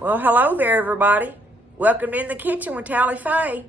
Well, hello there, everybody. Welcome in the kitchen with Tally Faye.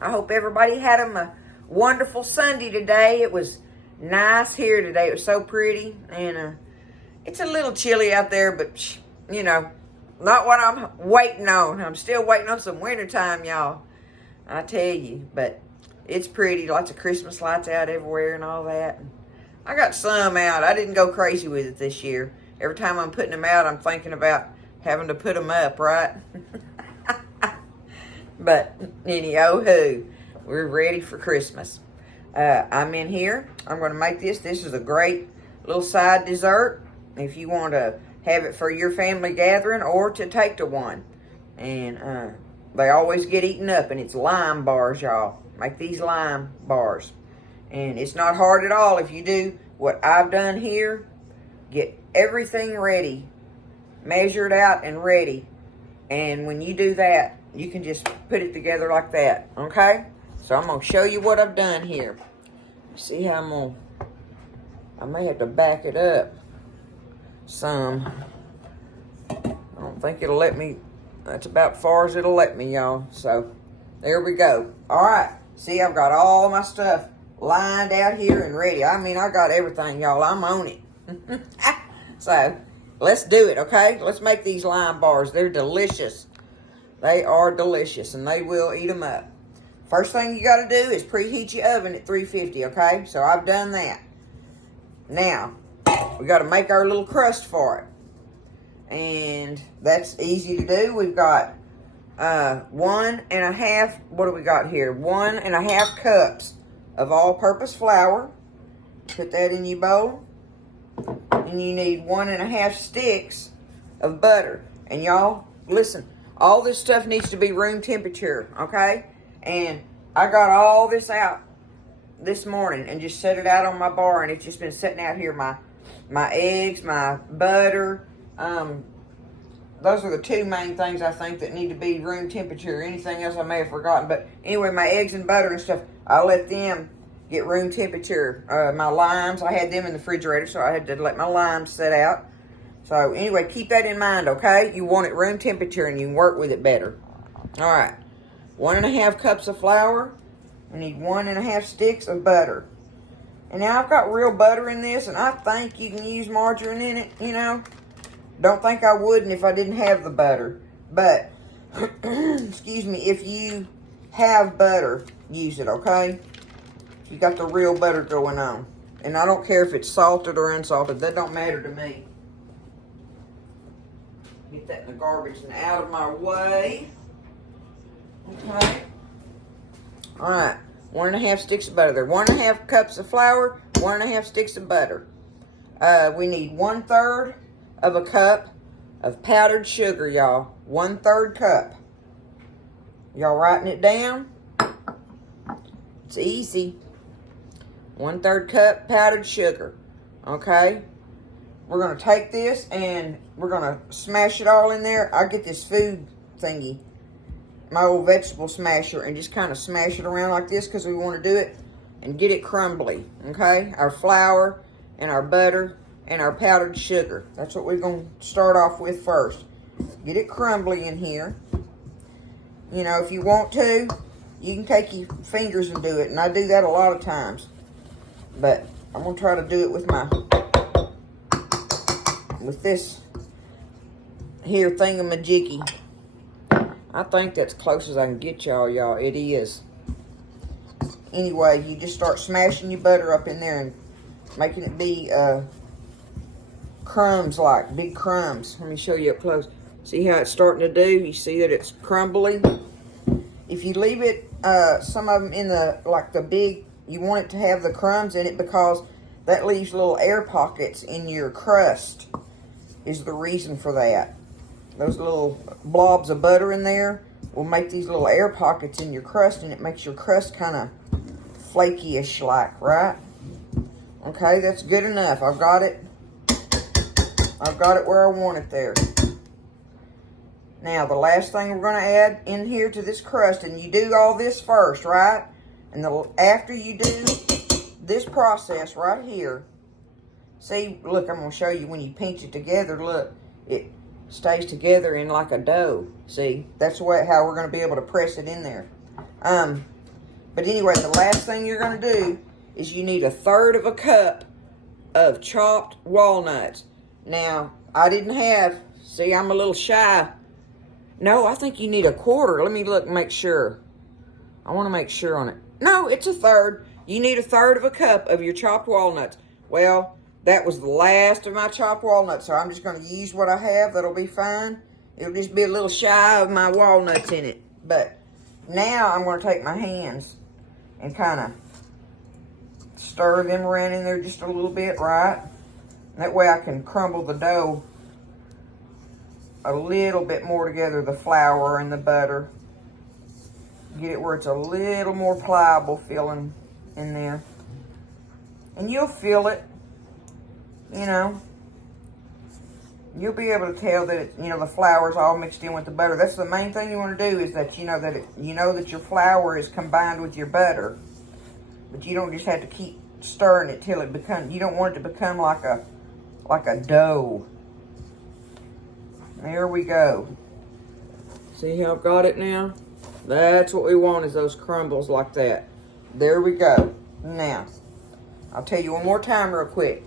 I hope everybody had a wonderful Sunday today. It was nice here today. It was so pretty, and it's a little chilly out there, but not what I'm waiting on. I'm still waiting on some wintertime, y'all. I tell you, but it's pretty. Lots of Christmas lights out everywhere and all that. I got some out. I didn't go crazy with it this year. Every time I'm putting them out, I'm thinking about having to put them up, right? But anywho, we're ready for Christmas. I'm in here. I'm going to make this. This is a great little side dessert if you want to have it for your family gathering or to take to one. And they always get eaten up, and it's lime bars, y'all. Make these lime bars. And it's not hard at all if you do what I've done here. Get everything ready, measured out and ready. And when you do that, you can just put it together like that, okay? So I'm going to show you what I've done here. See how I may have to back it up some. I don't think it'll let me. That's about as far as it'll let me, y'all. So there we go. All right. See, I've got all my stuff lined out here and ready. I mean, I got everything, y'all. I'm on it. So let's do it, okay? Let's make these lime bars. They're delicious. They are delicious, and they will eat them up. First thing you got to do is preheat your oven at 350, okay? So I've done that. Now, we got to make our little crust for it. And that's easy to do. We've got 1.5, what do we got here? 1.5 cups of all-purpose flour. Put that in your bowl. And you need 1.5 sticks of butter. And y'all, listen, all this stuff needs to be room temperature, okay? And I got all this out this morning and just set it out on my bar, and it's just been sitting out here. My eggs, my butter, those are the two main things I think that need to be room temperature. Anything else I may have forgotten. But anyway, my eggs and butter and stuff, I let them get room temperature. My limes, I had them in the refrigerator, so I had to let my limes set out. So anyway, keep that in mind, okay? You want it room temperature and you can work with it better. All right. 1.5 cups of flour. We need 1.5 sticks of butter. And now I've got real butter in this, and I think you can use margarine in it, you know. Don't think I wouldn't if I didn't have the butter. But, excuse me, if you have butter, use it, okay? You got the real butter going on. And I don't care if it's salted or unsalted. That don't matter to me. Get that in the garbage and out of my way. Okay. Alright. 1.5 sticks of butter there. 1.5 cups of flour. 1.5 sticks of butter. We need 1/3 of a cup of powdered sugar, y'all. 1/3 cup. Y'all writing it down? It's easy. 1/3 cup powdered sugar. Okay? We're going to take this and we're going to smash it all in there. I get this food thingy, my old vegetable smasher, and just kind of smash it around like this because we want to do it and get it crumbly. Okay? Our flour and our butter and our powdered sugar. That's what we're going to start off with first. Get it crumbly in here. You know, if you want to, you can take your fingers and do it, and I do that a lot of times. But I'm going to try to do it with this here thingamajiggy. I think that's close as I can get y'all. It is. Anyway, you just start smashing your butter up in there and making it be crumbs, like big crumbs. Let me show you up close. See how it's starting to do? You see that it's crumbly? If you leave it, some of them in the big, you want it to have the crumbs in it because that leaves little air pockets in your crust is the reason for that. Those little blobs of butter in there will make these little air pockets in your crust, and it makes your crust kind of flaky-ish like, right? Okay, that's good enough. I've got it where I want it there. Now, the last thing we're going to add in here to this crust, and you do all this first, right? And after you do this process right here, see, look, I'm going to show you when you pinch it together, look, stays together in like a dough. See, that's how we're going to be able to press it in there. But anyway, the last thing you're going to do is you need 1/3 of a cup of chopped walnuts. Now, I didn't have, see, I'm a little shy. No, I think you need 1/4. Let me look and make sure. I want to make sure on it. No, it's 1/3. You need 1/3 of a cup of your chopped walnuts. Well, that was the last of my chopped walnuts, so I'm just going to use what I have. That'll be fine. It'll just be a little shy of my walnuts in it. But now I'm going to take my hands and kind of stir them around in there just a little bit, right? That way I can crumble the dough a little bit more together, the flour and the butter. Get it where it's a little more pliable feeling in there. And you'll feel it, you know. You'll be able to tell that it, the flour's all mixed in with the butter. That's the main thing you want to do, is that you know that your flour is combined with your butter. But you don't just have to keep stirring it till it becomes, you don't want it to become like a dough. There we go. See how I've got it now? That's what we want, is those crumbles like that. There we go. Now, I'll tell you one more time real quick.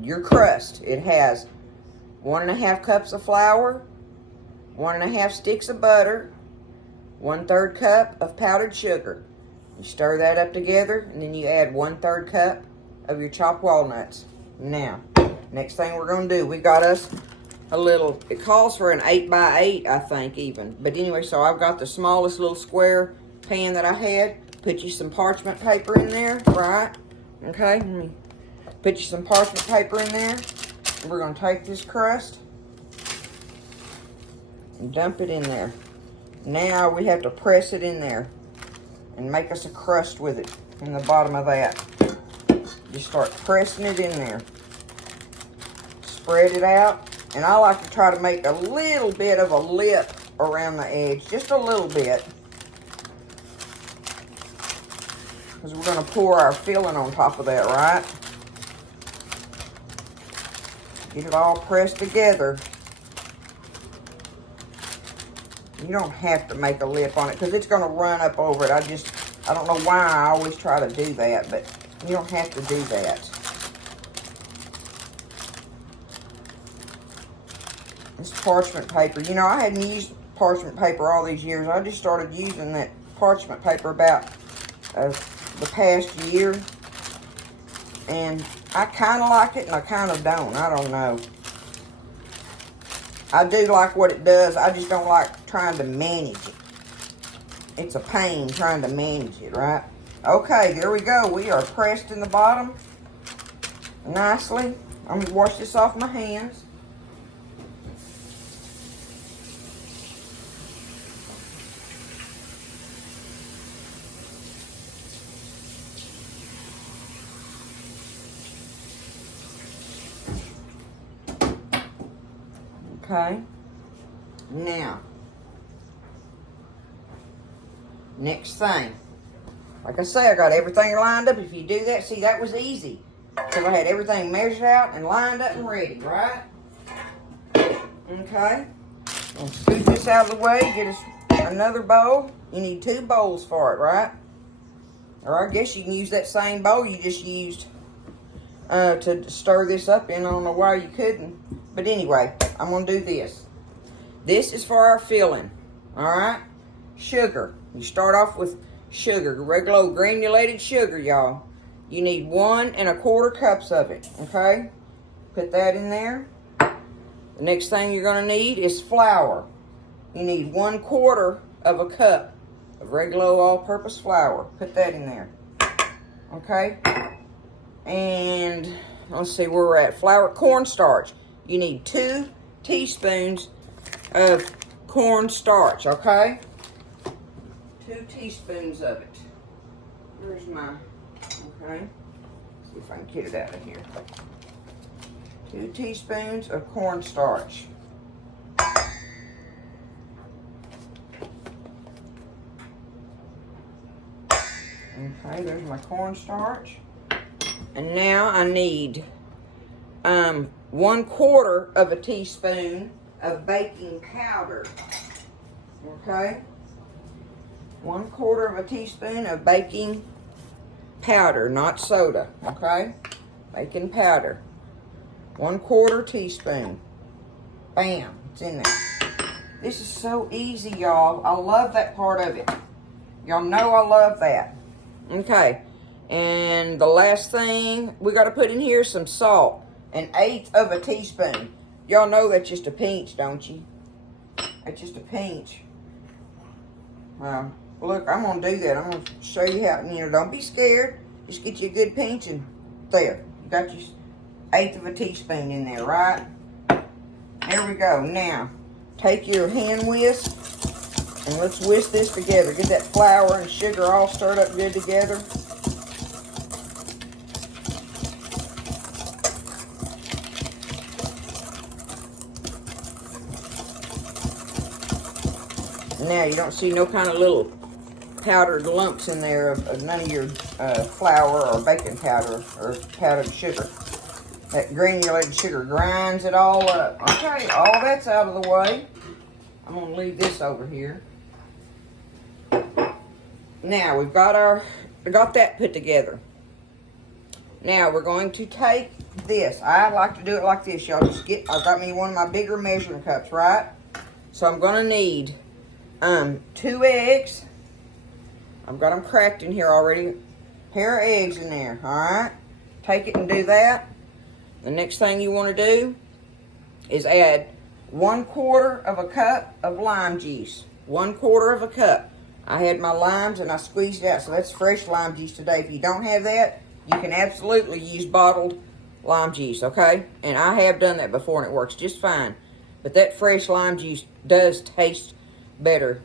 Your crust, it has 1½ cups of flour, 1½ sticks of butter, 1/3 cup of powdered sugar. You stir that up together, and then you add 1/3 cup of your chopped walnuts. Now, next thing we're going to do, we got us a little, it calls for an 8x8, I think, even. But anyway, so I've got the smallest little square pan that I had. Put you some parchment paper in there, right? Okay, let me put you some parchment paper in there. We're going to take this crust and dump it in there. Now we have to press it in there and make us a crust with it in the bottom of that. Just start pressing it in there. Spread it out. And I like to try to make a little bit of a lip around the edge. Just a little bit. Because we're going to pour our filling on top of that, right? Get it all pressed together. You don't have to make a lip on it because it's going to run up over it. I don't know why I always try to do that, but you don't have to do that. This parchment paper, I hadn't used parchment paper all these years. I just started using that parchment paper about the past year. And I kind of like it and I kind of don't. I don't know. I do like what it does. I just don't like trying to manage it. It's a pain trying to manage it, right? Okay, there we go. We are pressed in the bottom nicely. I'm going to wash this off my hands. Okay, now, next thing, like I say, I got everything lined up. If you do that, see, that was easy, because I had everything measured out and lined up and ready, right? Okay, I'll scoot this out of the way, get us another bowl. You need 2 bowls for it, right? Or I guess you can use that same bowl you just used to stir this up in. I don't know why you couldn't. But anyway, I'm going to do this. This is for our filling, all right? Sugar. You start off with sugar, regular old granulated sugar, y'all. You need 1 1/4 cups of it, okay? Put that in there. The next thing you're going to need is flour. You need 1/4 of a cup of regular old all-purpose flour. Put that in there, okay? And let's see where we're at. Flour, cornstarch. You need 2 teaspoons of cornstarch, okay? 2 teaspoons of it. There's my, okay? See if I can get it out of here. 2 teaspoons of cornstarch. Okay, there's my cornstarch. And now I need 1/4 of a teaspoon of baking powder. Okay? 1/4 of a teaspoon of baking powder, not soda. Okay? Baking powder. 1/4 teaspoon. Bam, it's in there. This is so easy, y'all. I love that part of it. Y'all know I love that. Okay, and the last thing we got to put in here is some salt. 1/8 of a teaspoon. Y'all know that's just a pinch, don't you? That's just a pinch. Look, I'm going to do that. I'm going to show you how, don't be scared. Just get you a good pinch and there. You got your 1/8 of a teaspoon in there, right? There we go. Now, take your hand whisk and let's whisk this together. Get that flour and sugar all stirred up good together. Now, you don't see no kind of little powdered lumps in there of none of your flour or baking powder or powdered sugar. That granulated sugar grinds it all up. Okay, all that's out of the way. I'm going to leave this over here. Now, we've got that put together. Now, we're going to take this. I like to do it like this, y'all. I've got me one of my bigger measuring cups, right? So, I'm going to need 2 eggs. I've got them cracked in here already. Pair of eggs in there, all right? Take it and do that. The next thing you want to do is add 1/4 of a cup of lime juice. 1/4 of a cup. I had my limes and I squeezed it out, so that's fresh lime juice today. If you don't have that, you can absolutely use bottled lime juice, okay? And I have done that before and it works just fine. But that fresh lime juice does taste better.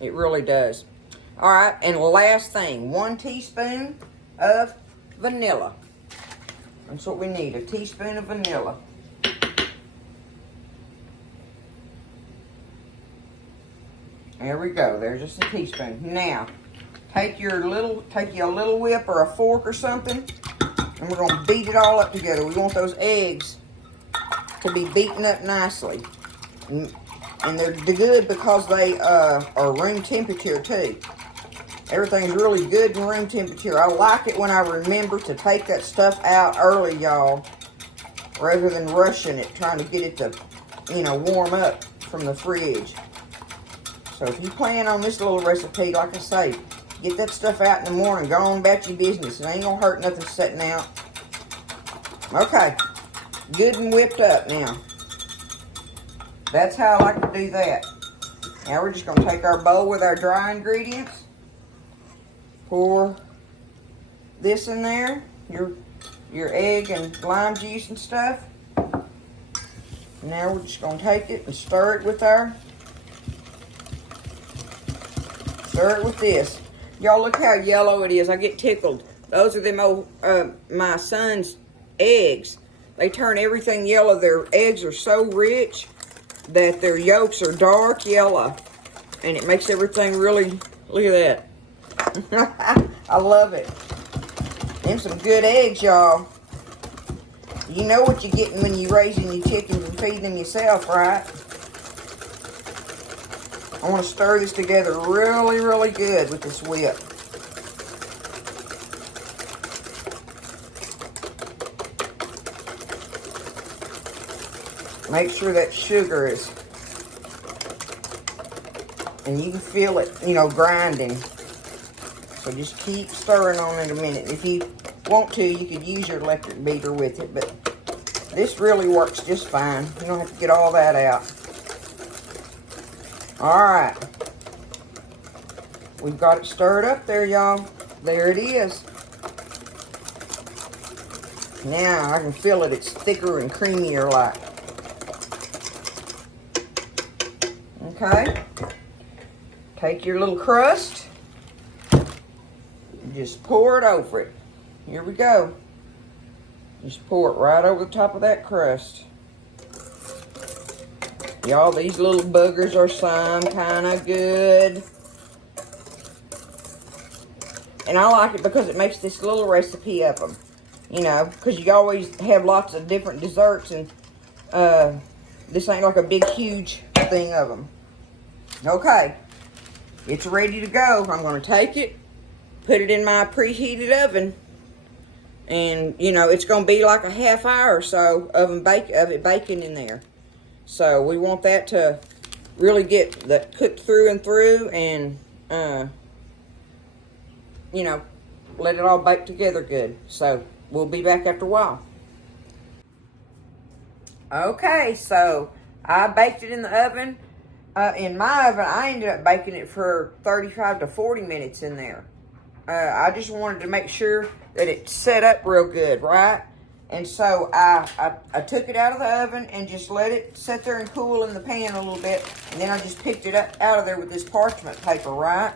It really does. All right, and last thing, 1 teaspoon of vanilla. That's what we need, a teaspoon of vanilla. There we go, there's just a teaspoon. Now, take you a little whip or a fork or something, and we're gonna beat it all up together. We want those eggs to be beaten up nicely. And they're good because they are room temperature too. Everything's really good in room temperature. I like it when I remember to take that stuff out early, y'all, rather than rushing it, trying to get it to, warm up from the fridge. So if you plan on this little recipe, like I say, get that stuff out in the morning. Go on about your business. It ain't going to hurt nothing setting out. Okay. Good and whipped up now. That's how I like to do that. Now we're just going to take our bowl with our dry ingredients. Pour this in there, your egg and lime juice and stuff. Now we're just going to take it and stir it with this. Y'all look how yellow it is. I get tickled. Those are them old, my son's eggs. They turn everything yellow. Their eggs are so rich that their yolks are dark yellow. And it makes everything really, look at that. I love it. Them some good eggs, y'all. You know what you're getting when you're raising your chickens and feeding them yourself, right? I want to stir this together really, really good with this whip. Make sure that sugar is, and you can feel it, grinding. So just keep stirring on it a minute. If you want to, you could use your electric beater with it, but this really works just fine. You don't have to get all that out. All right. We've got it stirred up there, y'all. There it is. Now I can feel it. It's thicker and creamier like. Okay. Take your little crust. Just pour it over it. Here we go. Just pour it right over the top of that crust. Y'all, these little boogers are some kind of good. And I like it because it makes this little recipe of them. Because you always have lots of different desserts and This ain't like a big, huge thing of them. Okay, it's ready to go. I'm going to take it, put it in my preheated oven, and you know it's going to be like a half hour or so of it baking in there. So we want that to really get that cooked through and through, and you know, let it all bake together good. So we'll be back after a while. Okay, so I baked it in the oven. In my oven, I ended up baking it for 35 to 40 minutes in there. I just wanted to make sure that it set up real good, right? And so I took it out of the oven and just let it sit there and cool in the pan a little bit. And then I just picked it up out of there with this parchment paper, right?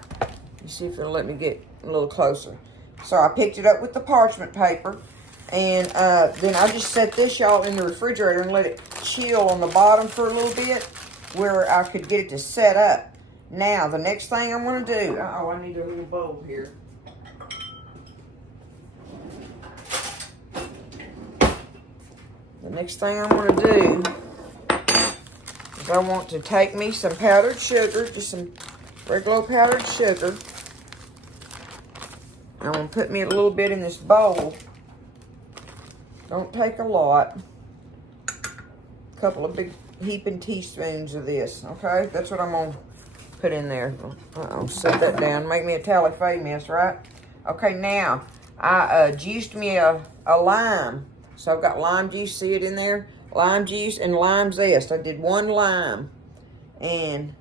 Let's see if it'll let me get a little closer. So I picked it up with the parchment paper. And then I just set this, y'all, in the refrigerator and let it chill on the bottom for a little bit where I could get it to set up. Now, the next thing I'm going to do... Oh, I need a little bowl here. The next thing I'm going to do is I want to take me some powdered sugar, just some regular powdered sugar. I'm going to put me a little bit in this bowl. Don't take a lot. A couple of big heaping teaspoons of this, okay? That's what I'm going to put in there. Uh-oh, set that down. Make me a tally-fay mess, right? Okay, now, I juiced me a lime. So I've got lime juice, see it in there? Lime juice and lime zest. I did 1 lime and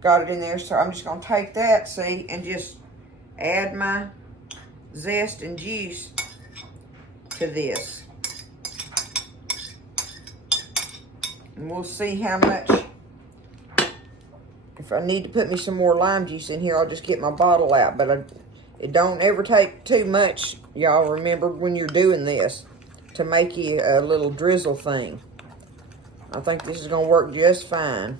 got it in there. So I'm just going to take that, see, and just add my zest and juice to this. And we'll see how much. If I need to put me some more lime juice in here, I'll just get my bottle out. But it don't ever take too much, y'all, remember, when you're doing this, to make you a little drizzle thing. I think this is going to work just fine.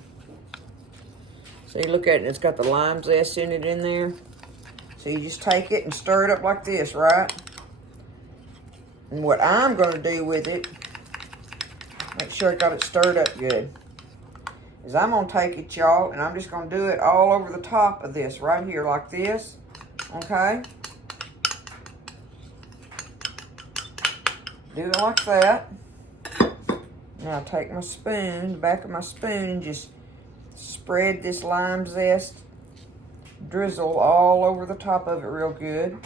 See, look at it. It's got the lime zest in it in there. So you just take it and stir it up like this, right? And what I'm going to do with it, make sure I got it stirred up good, is I'm going to take it, y'all, and I'm just going to do it all over the top of this right here like this, okay? Do it like that. Now take my spoon, the back of my spoon, and just spread this lime zest drizzle all over the top of it real good.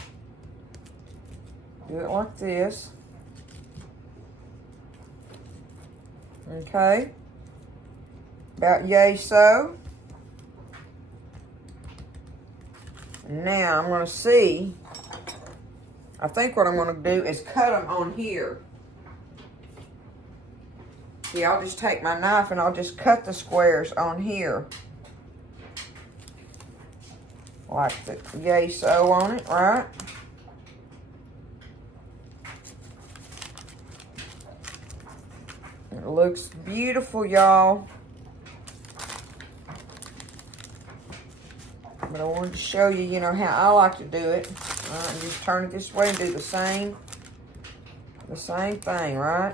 Do it like this. Okay. About yay so. Now I'm going to see, I think what I'm going to do is cut them on here. See, I'll just take my knife and I'll just cut the squares on here. Like the yay so on it, right? It looks beautiful, y'all. But I wanted to show you, you know, how I like to do it. All right, and just turn it this way and do the same thing, right?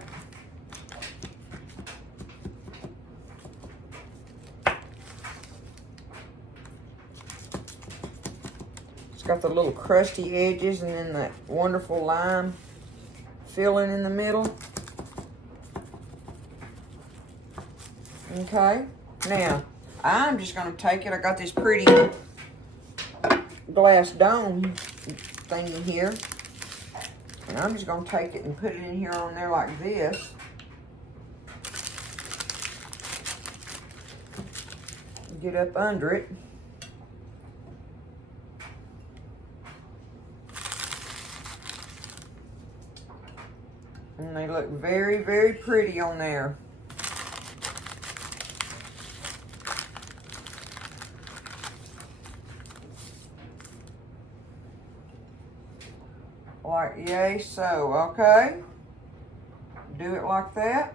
It's got the little crusty edges and then that wonderful lime filling in the middle. Okay, now I'm just going to take it. I got this pretty glass dome thing in here. And I'm just going to take it and put it in here on there like this. Get up under it. And they look very, very pretty on there. Like yay so, okay? Do it like that.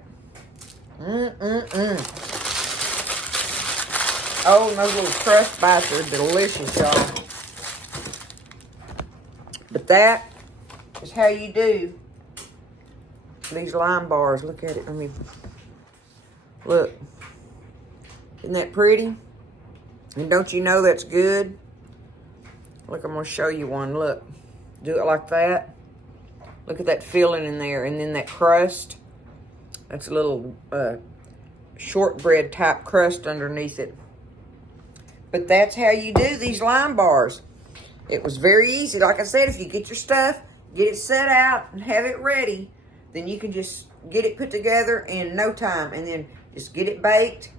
Oh, and those little crust bites are delicious, y'all. But that is how you do these lime bars. Look at it. Look. Isn't that pretty? And don't you know that's good? Look, I'm going to show you one. Look. Do it like that. Look at that filling in there. And then that crust. That's a little shortbread type crust underneath it. But that's how you do these lime bars. It was very easy. Like I said, if you get your stuff, get it set out, and have it ready, then you can just get it put together in no time. And then just get it baked.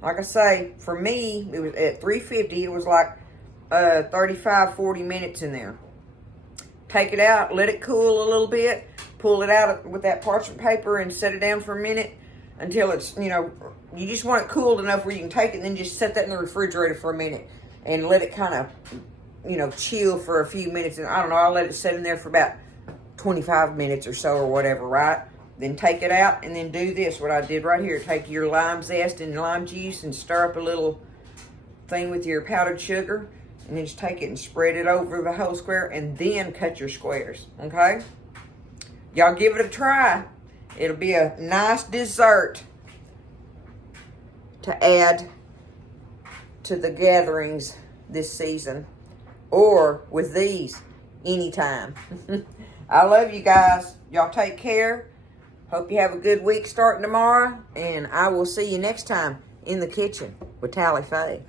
Like I say, for me, it was at 350. It was like 35, 40 minutes in there. Take it out, let it cool a little bit, pull it out with that parchment paper and set it down for a minute until it's, you know, you just want it cooled enough where you can take it and then just set that in the refrigerator for a minute and let it kind of, you know, chill for a few minutes. And I don't know, I'll let it sit in there for about 25 minutes or so or whatever, right? Then take it out and then do this, what I did right here. Take your lime zest and lime juice and stir up a little thing with your powdered sugar. And then just take it and spread it over the whole square and then cut your squares, okay? Y'all give it a try. It'll be a nice dessert to add to the gatherings this season. Or with these, anytime. I love you guys. Y'all take care. Hope you have a good week starting tomorrow. And I will see you next time in the kitchen with Tally Faye.